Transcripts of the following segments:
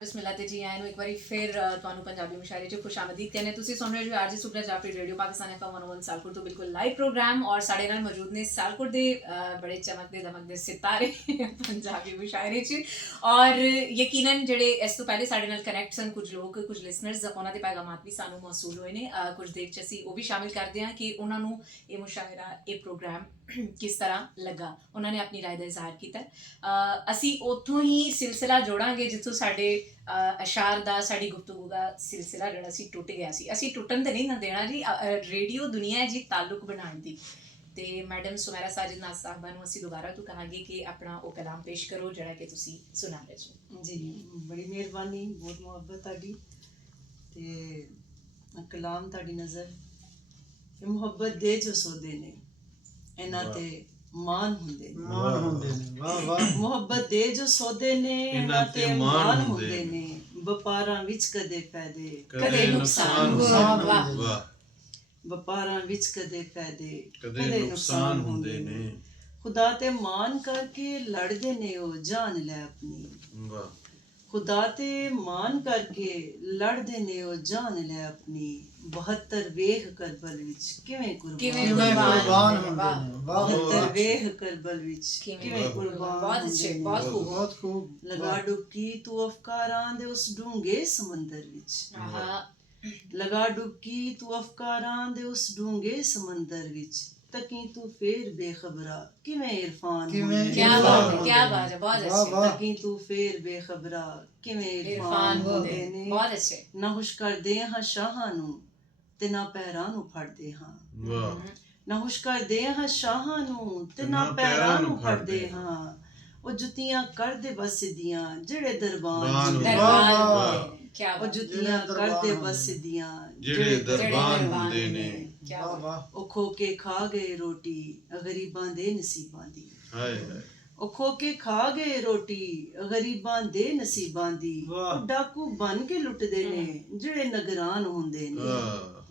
ਬਿਸਮਿਲ੍ਲਾ ਤੇ ਜੀ ਆਇਆਂ ਨੂੰ ਇੱਕ ਵਾਰੀ ਫਿਰ ਤੁਹਾਨੂੰ ਪੰਜਾਬੀ ਮੁਸ਼ਾਇਰੇ 'ਚ ਖੁਸ਼ਾਮਦੀਦ ਕਹਿੰਦੇ ਤੁਸੀਂ ਸੁਣ ਰਹੇ ਹੋ ਆਰਜੀ ਸੁਪਰਾ ਜਾਫਰੀ ਰੇਡੀਓ ਪਾਕਿਸਤਾਨ FM 101 ਸਾਲਕੋਟ ਤੋਂ ਬਿਲਕੁਲ ਲਾਈਵ ਪ੍ਰੋਗਰਾਮ ਔਰ ਸਾਡੇ ਨਾਲ ਮੌਜੂਦ ਨੇ ਸਾਲਕੋਟ ਦੇ ਬੜੇ ਚਮਕਦੇ ਦਮਕਦੇ ਸਿਤਾਰੇ ਪੰਜਾਬੀ ਮੁਸ਼ਾਇਰੇ 'ਚ ਔਰ ਯਕੀਨਨ ਜਿਹੜੇ ਇਸ ਤੋਂ ਪਹਿਲੇ ਸਾਡੇ ਨਾਲ ਕਨੈਕਟ ਸਨ ਕੁਝ ਲੋਕ ਕੁਝ ਲਿਸਨਰਸ ਉਹਨਾਂ ਦੇ ਪੈਗਾਮਾਤ ਵੀ ਸਾਨੂੰ ਮੌਸੂਲ ਹੋਏ ਨੇ ਕੁਝ ਦੇਰ 'ਚ ਅਸੀਂ ਉਹ ਵੀ ਸ਼ਾਮਿਲ ਕਰਦੇ ਹਾਂ ਕਿ ਉਹਨਾਂ ਨੂੰ ਇਹ ਮੁਸ਼ਾਇਰਾ ਇਹ ਪ੍ਰੋਗਰਾਮ ਕਿਸ ਤਰ੍ਹਾਂ ਲੱਗਾ ਉਹਨਾਂ ਨੇ ਆਪਣੀ ਰਾਏ ਦਾ ਇਜ਼ਹਾਰ ਕੀਤਾ ਅਸੀਂ ਉੱਥੋਂ ਹੀ ਸਿਲਸਿਲਾ ਜੋੜਾਂਗੇ ਜਿੱਥੋਂ ਸਾਡੇ ਅਸ਼ਾਰ ਦਾ ਸਾਡੀ ਗੁਫ਼ਤਗੂ ਦਾ ਸਿਲਸਿਲਾ ਜਿਹੜਾ ਸੀ ਟੁੱਟ ਗਿਆ ਸੀ ਅਸੀਂ ਟੁੱਟਣ ਤੇ ਨਹੀਂ ਨਾ ਦੇਣਾ ਜੀ ਰੇਡੀਓ ਦੁਨੀਆ ਜੀ ਤਾਲੁਕ ਬਣਾਉਣ ਦੀ ਤੇ ਮੈਡਮ ਸੁਮੈਰਾ ਸਾਜਿਦ ਨਾਜ਼ ਸਾਹਿਬਾ ਨੂੰ ਅਸੀਂ ਦੁਬਾਰਾ ਤੋਂ ਕਹਾਂਗੇ ਕਿ ਆਪਣਾ ਉਹ ਕਲਾਮ ਪੇਸ਼ ਕਰੋ ਜਿਹੜਾ ਕਿ ਤੁਸੀਂ ਸੁਣਾ ਰਹੇ ਹੋ ਜੀ ਬੜੀ ਮਿਹਰਬਾਨੀ ਬਹੁਤ ਮੁਹੱਬਤ ਤੁਹਾਡੀ ਤੇ ਕਲਾਮ ਤੁਹਾਡੀ ਨਜ਼ਰ ਇਹ ਮੁਹੱਬਤ ਦੇ ਜੋ ਸੌਦੇ ਨੇ ਇਹਨਾਂ ਤੇ ਮਾਨ ਹੁੰਦੇ ਨੇ ਵਾਹ ਵਾਹ ਮੁਹੱਬਤ ਦੇ ਜੋ ਸੌਦੇ ਨੇ ਇਹਨਾਂ ਤੇ ਮਾਨ ਹੁੰਦੇ ਨੇ ਵਪਾਰਾਂ ਵਿੱਚ ਕਦੇ ਫਾਇਦੇ ਕਦੇ ਨੁਕਸਾਨ ਵਾਹ ਵਪਾਰਾਂ ਵਿੱਚ ਕਦੇ ਫਾਇਦੇ ਕਦੇ ਨੁਕਸਾਨ ਹੁੰਦੇ ਨੇ ਖੁਦਾ ਤੇ ਮਾਨ ਕਰਕੇ ਲੜਦੇ ਨੇ ਉਹ ਜਾਨ ਲੈ ਆਪਣੀ ਵਾਹ ਖੁਦਾ ਤੇ ਮਾਨ ਕਰਕੇ ਲੜਦੇ ਨੇ ਉਹ ਜਾਨ ਲੈ ਆਪਣੀ 72 ਵੇਖ ਕਰਬਲ ਵਿੱਚ ਕਿਵੇਂ ਕੁਰਬਾਨ ਹੁੰਦੇ ਨੇ ਵਾਹ 72 ਵੇਖ ਕਰਬਲ ਵਿੱਚ ਕਿਵੇਂ ਕੁਰਬਾਨ ਬਹੁਤ ਅੱਛੇ ਬਹੁਤ ਖੂਬ ਲਗਾ ਡੁਬਕੀ ਤੂੰ ਅਫਕਾਰਾਂ ਦੇ ਉਸ ਡੂੰਘੇ ਸਮੁੰਦਰ ਵਿੱਚ ਲਗਾ ਡੁਬਕੀ ਤੂੰ ਅਫਕਾਰਾਂ ਦੇ ਉਸ ਡੂੰਘੇ ਸਮੁੰਦਰ ਵਿੱਚ ਤਕੀ ਤੂੰ ਫੇਰ ਬੇਖਬਰਾ ਕਿਵੇਂ ਇਰਫਾਨ ਕੀ ਬਾਤ ਹੈ ਬਹੁਤ ਅੱਛੇ ਤਕੀ ਤੂੰ ਫੇਰ ਬੇਖਬਰਾ ਕਿਵੇਂ ਇਰਫਾਨ ਹੁੰਦੇ ਨੇ ਬਹੁਤ ਅੱਛੇ ਨਾ ਹੁਸ਼ ਕਰਦੇ ਹਾਂ ਸ਼ਾਹਾਂ ਨੂੰ ਤੇ ਨਾ ਪੈਰਾਂ ਨੂੰ ਫੜਦੇ ਹਾਂ ਵਾਹ ਨਾ ਹੁਸ਼ ਕਰਦੇ ਹਾਂ ਸ਼ਾਹਾਂ ਨੂੰ ਤੇ ਨਾ ਪੈਰਾਂ ਨੂੰ ਫੜਦੇ ਹਾਂ ਉਹ ਜੁੱਤੀਆਂ ਕਰਦੇ ਬਸ ਸਿੱਧੀਆਂ ਜਿਹੜੇ ਦਰਬਾਨ ਉਹ ਜੁੱਤੀਆਂ ਕਰਦੇ ਬਸ ਸਿੱਧੀਆਂ ਜਿਹੜੇ ਦਰਬਾਨ ਹੁੰਦੇ ਨੇ ਵਾਹ ਵਾਹ ਉਹ ਖੋ ਕੇ ਖਾ ਗਏ ਰੋਟੀ ਗਰੀਬਾਂ ਦੇ ਨਸੀਬਾਂ ਦੀ ਹਾਏ ਹਾਏ ਉਹ ਖੋ ਕੇ ਖਾ ਗਏ ਰੋਟੀ ਗਰੀਬਾਂ ਦੇ ਨਸੀਬਾਂ ਦੀ ਉਹ ਡਾਕੂ ਬਣ ਕੇ ਲੁੱਟਦੇ ਨੇ ਜਿਹੜੇ ਨਿਗਰਾਨ ਹੁੰਦੇ ਨੇ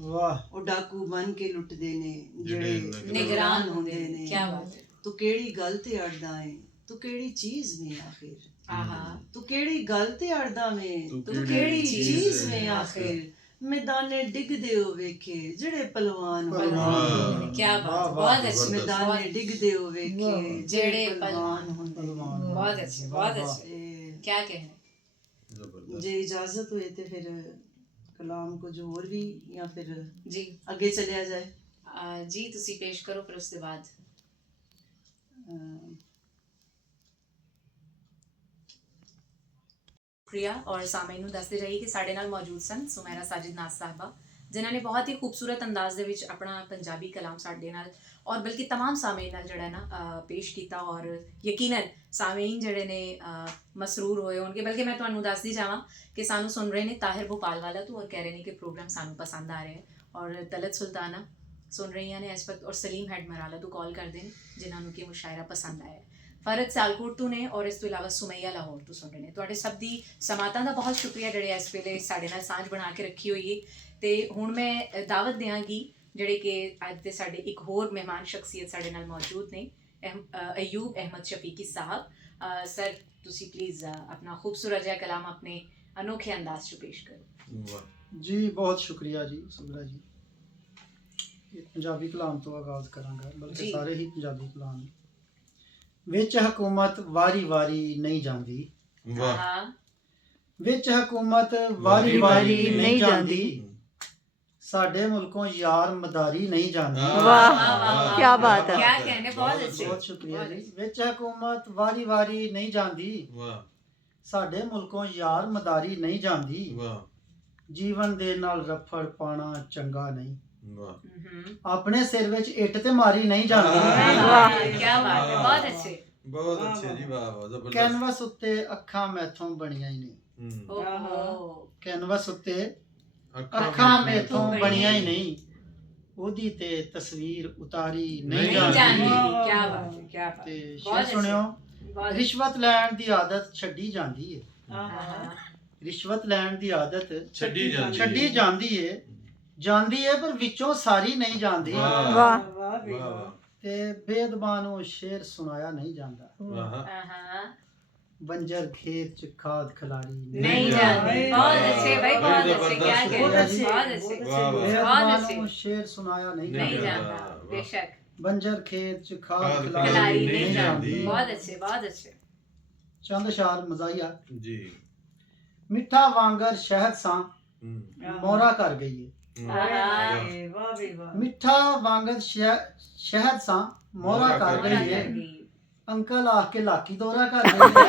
ਵਾਹ ਉਹ ਡਾਕੂ ਬਣ ਕੇ ਲੁੱਟਦੇ ਨੇ ਜਿਹੜੇ ਨਿਗਰਾਨ ਹੁੰਦੇ ਨੇ ਕੀ ਬਾਤ ਹੈ ਤੂੰ ਕਿਹੜੀ ਗੱਲ ਤੇ ਅੜਦਾ ਏ ਤੂੰ ਕਿਹੜੀ ਚੀਜ਼ ਨੇ ਆਖਿਰ ਆਹਾ ਤੂੰ ਕਿਹੜੀ ਗੱਲ ਤੇ ਅੜਦਾ ਵੇ ਤੂੰ ਕਿਹੜੀ ਚੀਜ਼ ਨੇ ਆਖਿਰ ਮੈਦਾਨੇ ਡਿੱਗਦੇ ਹੋ ਵੇਖੇ ਜਿਹੜੇ ਪਹਿਲਵਾਨ ਹੁੰਦੇ ਕੀ ਬਾਤ ਬਹੁਤ ਅੱਛੇ ਮੈਦਾਨੇ ਡਿੱਗਦੇ ਹੋ ਵੇਖੇ ਜਿਹੜੇ ਪਹਿਲਵਾਨ ਹੁੰਦੇ ਬਹੁਤ ਅੱਛੇ ਬਹੁਤ ਅੱਛੇ ਕੀ ਕਹਿਣਾ ਜੇ ਇਜਾਜ਼ਤ ਹੋਏ ਤੇ ਫਿਰ ਕਲਾਮ ਕੁਝ ਹੋਰ ਵੀ ਜਾਂ ਫਿਰ ਜੀ ਅੱਗੇ ਚਲਿਆ ਜਾਏ ਜੀ ਤੁਸੀਂ ਪੇਸ਼ ਕਰੋ ਫਿਰ ਉਸ ਤੋਂ ਬਾਅਦ प्रिया और सामईन ਨੂੰ ਦੱਸਦੇ ਰਹੀ ਕਿ ਸਾਡੇ ਨਾਲ ਮੌਜੂਦ ਸਨ ਸੁਮੈਰਾ ਸਾਜਿਦ ਨਾਜ਼ ਸਾਹਿਬਾ ਜਿਨ੍ਹਾਂ ਨੇ ਬਹੁਤ ਹੀ ਖੂਬਸੂਰਤ ਅੰਦਾਜ਼ ਦੇ ਵਿੱਚ ਆਪਣਾ ਪੰਜਾਬੀ ਕਲਾਮ ਸਾਡੇ ਨਾਲ ਔਰ ਬਲਕਿ तमाम ਸਾਮਈਨ ਨਾਲ ਜਿਹੜਾ ਨਾ ਪੇਸ਼ ਕੀਤਾ ਔਰ ਯਕੀਨਨ ਸਾਮਈਨ ਜਿਹੜੇ ਨੇ ਮਸਰੂਰ ਹੋਏ ਹੋਣਗੇ ਬਲਕਿ ਮੈਂ ਤੁਹਾਨੂੰ ਦੱਸਦੀ ਜਾਵਾਂ ਕਿ ਸਾਨੂੰ ਸੁਣ ਰਹੇ ਨੇ ਤਾਹਿਰ ਭੋਪਾਲ ਵਾਲਾ ਤੋਂ ਔਰ ਕਹਿ ਰਹੇ ਨੇ ਕਿ ਪ੍ਰੋਗਰਾਮ ਸਾਨੂੰ ਪਸੰਦ ਆ ਰਿਹਾ ਹੈ ਔਰ ਤਲਤ ਸੁਲਤਾਨਾ ਸੁਣ ਰਹੀਆਂ ਨੇ ਇਸ ਵਕਤ ਔਰ ਸਲੀਮ ਹੈਡ ਮਰਾਲਾ ਤੋਂ ਕਾਲ ਕਰਦੇ ਨੇ ਜਿਨ੍ਹਾਂ ਨੂੰ ਕਿ ਮੁਸ਼ਾਇਰਾ ਪਸੰਦ ਆਇਆ ਫਰਦ ਸਿਆਲਕੋਟ ਤੋਂ ਨੇ ਔਰ ਇਸ ਤੋਂ ਇਲਾਵਾ ਸੁਮਈਆ ਲਾਹੌਰ ਤੋਂ ਸੁਣ ਰਹੇ ਨੇ ਤੁਹਾਡੇ ਸਭ ਦੀ ਸਮਾਤਾਂ ਦਾ ਬਹੁਤ ਸ਼ੁਕਰੀਆ ਜਿਹੜੇ ਇਸ ਵੇਲੇ ਸਾਡੇ ਨਾਲ ਸਾਂਝ ਬਣਾ ਕੇ ਰੱਖੀ ਹੋਈ ਹੈ ਤੇ ਹੁਣ ਮੈਂ ਦਾਵਤ ਦਿਆਂਗੀ ਜਿਹੜੇ ਕਿ ਅੱਜ ਦੇ ਸਾਡੇ ਇੱਕ ਹੋਰ ਮਹਿਮਾਨ ਸ਼ਖਸੀਅਤ ਸਾਡੇ ਨਾਲ ਮੌਜੂਦ ਨੇ ਅਯੂਬ ਅਹਿਮਦ ਸ਼ਫੀਕੀ ਸਾਹਿਬ ਸਰ ਤੁਸੀਂ ਪਲੀਜ਼ ਆਪਣਾ ਖੂਬਸੂਰਤ ਜਿਹਾ ਕਲਾਮ ਆਪਣੇ ਅਨੋਖੇ ਅੰਦਾਜ਼ 'ਚ ਪੇਸ਼ ਕਰੋ ਜੀ ਬਹੁਤ ਸ਼ੁਕਰੀਆ ਜੀ ਸੁਮਰਾ ਜੀ ਪੰਜਾਬੀ ਕਲਾਮ ਤੋਂ ਆਗਾਜ਼ ਕਰਾਂਗਾ ਬਲਕਿ ਸਾਰੇ ਹੀ ਪੰਜਾਬੀ ਕਲਾਮ ਵਿੱਚ ਹਕੂਮਤ ਵਾਰੀ ਵਾਰੀ ਨਹੀਂ ਜਾਂਦੀ ਵਾਹ ਵਿੱਚ ਹਕੂਮਤ ਵਾਰੀ ਵਾਰੀ ਨਹੀਂ ਜਾਂਦੀ ਸਾਡੇ ਮੁਲਕੋਂ ਯਾਰ ਮਦਾਰੀ ਨਹੀਂ ਜਾਂਦੀ ਵਾਹ ਕੀ ਬਾਤ ਹੈ ਕੀ ਕਹਿੰਦੇ ਬਹੁਤ ਅੱਛੇ ਬਹੁਤ ਸ਼ੁਕਰੀਆ ਜੀ ਵਿੱਚ ਹਕੂਮਤ ਵਾਰੀ ਵਾਰੀ ਨਹੀਂ ਜਾਂਦੀ ਵਾਹ ਸਾਡੇ ਮੁਲਕੋਂ ਯਾਰ ਮਦਾਰੀ ਨਹੀਂ ਜਾਂਦੀ ਵਾਹ ਜੀਵਨ ਦੇ ਨਾਲ ਰਫੜ ਪਾਣਾ ਚੰਗਾ ਨਹੀਂ ਵਾਹ ਆਪਣੇ ਸਿਰ ਵਿੱਚ ਇੱਟ ਤੇ ਮਾਰੀ ਨਹੀਂ ਜਾਂਦੀ ਵਾਹ ਕੀ ਬਾਤ ਹੈ ਬਹੁਤ ਅੱਛੇ ਜੀ ਵਾਹ ਵਾਹ ਜ਼ਬਰਦਸਤ ਕੈਨਵਸ ਉੱਤੇ ਅੱਖਾਂ ਮੈਥੋਂ ਬਣੀਆਂ ਹੀ ਨਹੀਂ ਓਹੋ ਕੈਨਵਸ ਉੱਤੇ ਅੱਖਾਂ ਮੈਥੋਂ ਬਣੀਆਂ ਹੀ ਨਹੀਂ ਉਹਦੀ ਤੇ ਤਸਵੀਰ ਉਤਾਰੀ ਨਹੀਂ ਜਾਂਦੀ ਕੀ ਬਾਤ ਹੈ ਕੀ ਬਾਤ ਤੇ ਸ਼ੇਰ ਸੁਣਿਓ ਰਿਸ਼ਵਤ ਲੈਣ ਦੀ ਆਦਤ ਛੱਡੀ ਜਾਂਦੀ ਹੈ ਰਿਸ਼ਵਤ ਲੈਣ ਦੀ ਆਦਤ ਛੱਡੀ ਜਾਂਦੀ ਹੈ ਪਰ ਵਿੱਚੋਂ ਸਾਰੀ ਨਹੀਂ ਜਾਂਦੀ ਵਾਹ ਵਾਹ ਤੇ ਬੇਦਬਾਨ ਨੂੰ ਸ਼ੇਰ ਸੁਣਾਇਆ ਨਹੀਂ ਜਾਂਦਾ ਵਾਹ बंजर खेत च खाद खिलाड़ी नहीं जानती। बहुत अच्छे भाई, बहुत अच्छे, क्या कहते बहुत हैं, अच्छे, बहुत अच्छे। वाह, वाह। बहुत अच्छे। बेईमानों शेर सुनाया नहीं नहीं नहीं जानता जानता, वाह। बेशक। बंजर खेत च खाद खाद खिलाड़ी खिलाड़ी नहीं नहीं जानती। जानती बहुत अच्छे, बहुत अच्छे। चंद शार मजाया जी। मिठा वांगर शहद सा मोरा कर गई है आहा। वाह भाई वाह। मिठा वांगर शहद सा मोरा कर मोरा गई है कर गई। अंकल आके लाकी दौरा कर गई है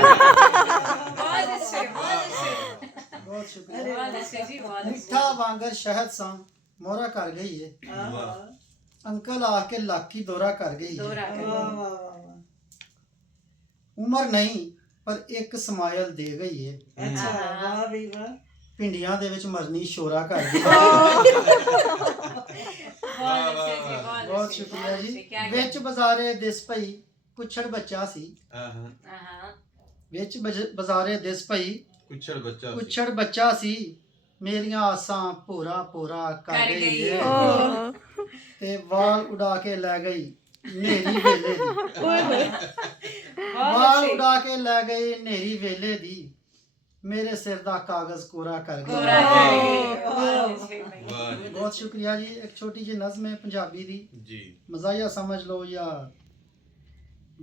बहुत अच्छे, बहुत अच्छे। बहुत शुक्रिया बहुत अच्छे जी, बहुत अच्छे। मिठा वांगर शहद सा मोरा कर गई है आहा। अंकल आके लाकी दौरा कर गई दोहरा है कर वाह गई। वाह वाह वाह। उम्र नहीं पर एक समाइल ਦੇ ਗਈ ਹੈ अच्छा वाह भाई वाह। ਪਿੰਡੀਆਂ ਦੇ ਵਿੱਚ ਮਰਨੀ ਸ਼ੋਰਾ ਕਰ ਗਈ बहुत अच्छे जी, बहुत ਬਹੁਤ अच्छे, ਸ਼ੁਕਰੀਆ बहुत अच्छे, ਜੀ क्या ਵਿੱਚ ਬਾਜ਼ਾਰੇ ਦਿਸ ਪਈ ਕੁਛੜ ਬੱਚਾ ਸੀ कहते- आहा। ਵਿੱਚ ਬਾਜ਼ਾਰੇ ਦਿਸ ਪਈ ਕੁਛੜ ਬੱਚਾ ਸੀ। ਕੁਛੜ ਬੱਚਾ ਸੀ ਮੇਰੀਆਂ ਆਸਾਂ ਭੋਰਾ ਭੋਰਾ ਕਰ ਕਰ ਗਈ ਗਈ ਹੈ ਹੈ। ਤੇ ਵਾਲ ਉਡਾ ਕੇ ਲੈ ਗਈ ਨੇਰੀ ਵੇਲੇ ਦੀ बहुत ਵਾਲ अच्छे। ਉਡਾ ਕੇ ਲੈ ਗਈ ਨੇਰੀ ਵੇਲੇ ਦੀ ਮੇਰੇ ਸਿਰ ਦਾ ਕਾਗਜ਼ ਕੋਰਾ ਕਰ ਗਈ कोरा कर गई। बहुत अच्छे भाई। ਵਾਹ ਜੀ। ਬਹੁਤ ਸ਼ੁਕਰੀਆ ਜੀ ਇੱਕ ਛੋਟੀ ਜਿਹੀ ਨਜ਼ਮ ਹੈ ਪੰਜਾਬੀ ਦੀ ਜੀ। ਮਜ਼ਾਇਆ ਸਮਝ ਲਓ ਜਾਂ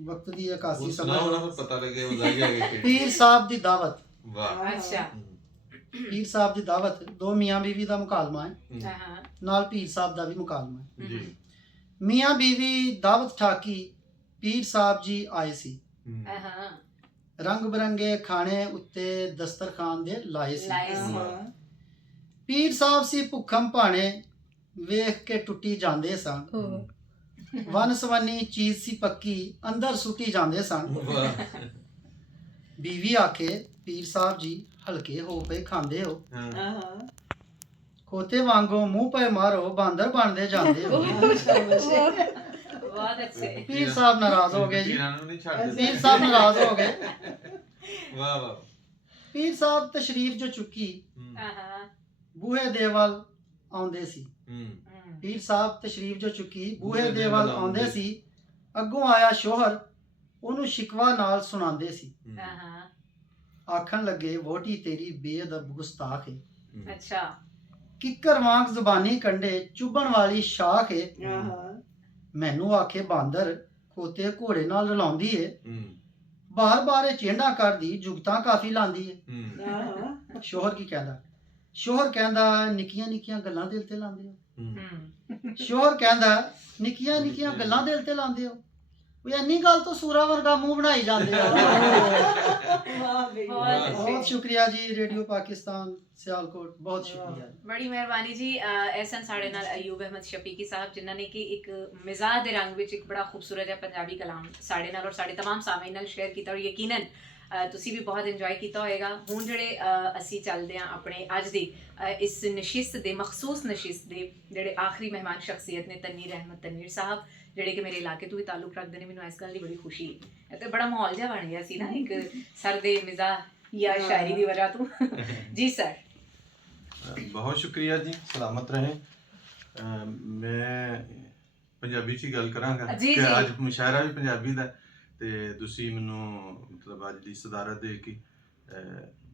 ਵਕਤ ਦੀ ਅਕਾਸੀ ਉਹ ਸਮਝ ਸੁਣਾਓ ਨਾ ਲਓ ਫਿਰ ਪਤਾ ਲੱਗੇ ਮਜ਼ਾਇਆ ਕਿ ਪੀਰ ਸਾਹਿਬ ਦੀ ਦਾਵਤ ਵਾਹ। अच्छा। ਪੀਰ ਸਾਹਿਬ ਦੀ ਦਾਵਤ ਦੋ ਮੀਆਂ ਬੀਵੀ ਦਾ ਮੁਕਾਲਮਾ ਹੈ आहा। ਨਾਲ ਪੀਰ ਸਾਹਿਬ ਦਾ ਵੀ ਮੁਕਾਲਮਾ ਹੈ ਜੀ। ਮੀਆਂ ਬੀਵੀ ਦਾਵਤ ਠਾਕੀ ਪੀਰ ਸਾਹਿਬ ਜੀ ਆਏ ਸੀ आहा। ਰੰਗ ਬਰੰਗੇ ਖਾਣੇ ਉੱਤੇ ਦਸਤਰਖਾਨ ਦੇ ਲਾਏ ਸੀ लाए सी। आहा। ਪੀਰ ਸਾਹਿਬ ਸੀ ਭੁੱਖਮ ਭਾਣੇ ਵੇਖ ਕੇ ਟੁੱਟੀ ਜਾਂਦੇ ਸਨ ਵਨ ਸਵੰਨੀ ਚੀਜ਼ ਸੀ ਪੱਕੀ ਅੰਦਰ ਸੁੱਟੀ ਜਾਂਦੇ ਸਨ ਵਾਹ। ਬੀਵੀ ਆਖੇ ਪੀਰ ਸਾਹਿਬ ਜੀ ਹਲਕੇ ਹੋ ਪਏ ਖਾਂਦੇ ਹੋ ਹਾਂ। आहा। ਖੋਤੇ ਵਾਂਗੋ ਮੂੰਹ ਪਏ ਮਾਰੋ ਬਾਂਦਰ ਬਣਦੇ ਜਾਂਦੇ ਹੋ बहुत अच्छे। ਪੀਰ ਸਾਹਿਬ ਨਾਰਾਜ਼ ਹੋ ਗਏ ਜੀ ਪੀਰਾਂ ਨੂੰ ਨਹੀਂ ਛੱਡਦੇ। ਪੀਰ ਸਾਹਿਬ ਨਾਰਾਜ਼ ਹੋ ਗਏ ਵਾਹ ਵਾਹ। ਪੀਰ ਸਾਹਿਬ ਤਸ਼ਰੀਫ ਜੋ ਚੁੱਕੀ आहा। ਬੂਹੇ ਦੇ ਵੱਲ ਆਉਂਦੇ ਸੀ हम्म। ਪੀਰ ਸਾਹਿਬ ਤਸ਼ਰੀਫ ਜੋ ਚੁੱਕੀ ਬੂਹੇ ਦੇ ਵੱਲ ਆਉਂਦੇ ਸੀ ਅੱਗੋਂ ਆਇਆ ਸ਼ੋਹਰ ਉਹਨੂੰ ਸ਼ਿਕਵਾ ਨਾਲ ਸੁਣਾਉਂਦੇ ਸੀ आहा। ਆਖਣ ਲੱਗੇ ਵੋਟੀ ਤੇਰੀ ਬੇਅਦਬ ਗੁਸਤਾਖ ਏ अच्छा। ਕਿੱਕਰ ਵਾਂਗ ਜ਼ਬਾਨੀ ਕੰਡੇ ਚੁੱਭਣ ਵਾਲੀ ਸ਼ਾਖ ਏ आहा। ਮੈਨੂੰ ਆਖੇ ਬਾਂਦਰ ਖੋਤੇ ਘੋੜੇ ਨਾਲ ਰਲਾਉਂਦੀ ਏ ਬਾਰ-ਬਾਰ ਇਹ ਚੇਂਡਾ ਕਰਦੀ ਜੁਗਤਾਂ ਕਾਫੀ ਲਾਂਦੀ ਏ आहा। ਸ਼ੋਹਰ ਕੀ ਕਹਿੰਦਾ ਸ਼ੋਹਰ ਕਹਿੰਦਾ ਨਿੱਕੀਆਂ ਨਿੱਕੀਆਂ ਗੱਲਾਂ ਦਿਲ ਤੇ ਲਾਉਂਦੇ ਹੋ हम्म। ਸ਼ੋਹਰ ਕਹਿੰਦਾ ਨਿੱਕੀਆਂ ਨਿੱਕੀਆਂ ਗੱਲਾਂ ਦਿਲ ਤੇ ਲਾਉਂਦੇ ਹੋ ਉਹ ਇੰਨੀ ਗੱਲ ਤੋਂ ਸੂਰਾ ਵਰਗਾ ਮੂੰਹ ਬਣਾਈ ਜਾਂਦੇ ਹੋ वाह भाई वाह। बहुत ਬਹੁਤ अच्छे। ਸ਼ੁਕਰੀਆ ਜੀ ਰੇਡੀਓ ਪਾਕਿਸਤਾਨ ਸਿਆਲਕੋਟ ਬਹੁਤ ਸ਼ੁਕਰੀਆ ਬੜੀ ਮਿਹਰਬਾਨੀ ਜੀ। ਐਸਨ ਸਾਡੇ ਨਾਲ ਅਯੂਬ ਅਹਿਮਦ ਸ਼ਫੀਕੀ ਸਾਹਿਬ ਜਿਨ੍ਹਾਂ ਨੇ ਕਿ ਇੱਕ ਮਿਜ਼ਾਜ ਦੇ ਰੰਗ ਵਿੱਚ ਇੱਕ ਬੜਾ ਖੂਬਸੂਰਤ ਜਿਹਾ ਪੰਜਾਬੀ ਕਲਾਮ ਸਾਡੇ ਨਾਲ ਔਰ ਸਾਡੇ तमाम ਸਾਮੀਨ ਨਾਲ ਸ਼ੇਅਰ ਕੀਤਾ ਔਰ ਯਕੀਨਨ ਤੁਸੀਂ ਵੀ ਬਹੁਤ ਇੰਜੋਏ ਕੀਤਾ ਹੋਏਗਾ। ਹੁਣ ਜਿਹੜੇ ਅਸੀਂ ਚੱਲਦੇ ਹਾਂ ਆਪਣੇ ਅੱਜ ਦੀ ਇਸ ਨਸ਼ਿਸਤ ਦੇ ਮਖਸੂਸ ਨਸ਼ਿਸਤ ਦੇ ਜਿਹੜੇ ਆਖਰੀ ਮਹਿਮਾਨ ਸ਼ਖਸੀਅਤ ਨੇ ਤਨਵੀਰ ਅਹਿਮਦ ਤਨਵੀਰ ਸਾਹਿਬ ਜਿਹੜੇ ਕਿ ਮੇਰੇ ਇਲਾਕੇ ਤੋਂ ਵੀ ਤਾਲੁਕ ਰੱਖਦੇ ਨੇ। ਮੈਨੂੰ ਇਸ ਗੱਲ ਦੀ ਬੜੀ ਖੁਸ਼ੀ ਹੈ ਤੇ ਬੜਾ ਮਾਹੌਲ ਜਿਹਾ ਬਣ ਗਿਆ ਸੀ ਨਾ ਇੱਕ ਸਰ ਦੇ ਮਿਜ਼ਾਜ ਜਾਂ ਸ਼ਾਇਰੀ ਦੀ ਵਜ੍ਹਾ ਤੋਂ। ਜੀ ਸਰ। ਬਹੁਤ ਸ਼ੁਕਰੀਆ ਜੀ। ਸਲਾਮਤ ਰਹੇ। ਮੈਂ ਪੰਜਾਬੀ 'ਚ ਹੀ ਗੱਲ ਕਰਾਂਗਾ ਜੀ, ਕਿ ਜੀ। ਅੱਜ ਮੁਸ਼ਾਇਰਾ ਵੀ ਪੰਜਾਬੀ ਦਾ ਤੇ ਤੁਸੀਂ ਮੈਨੂੰ ਮਤਲਬ ਅੱਜ ਦੀ ਸਦਾਰਤ ਦੇ ਕੇ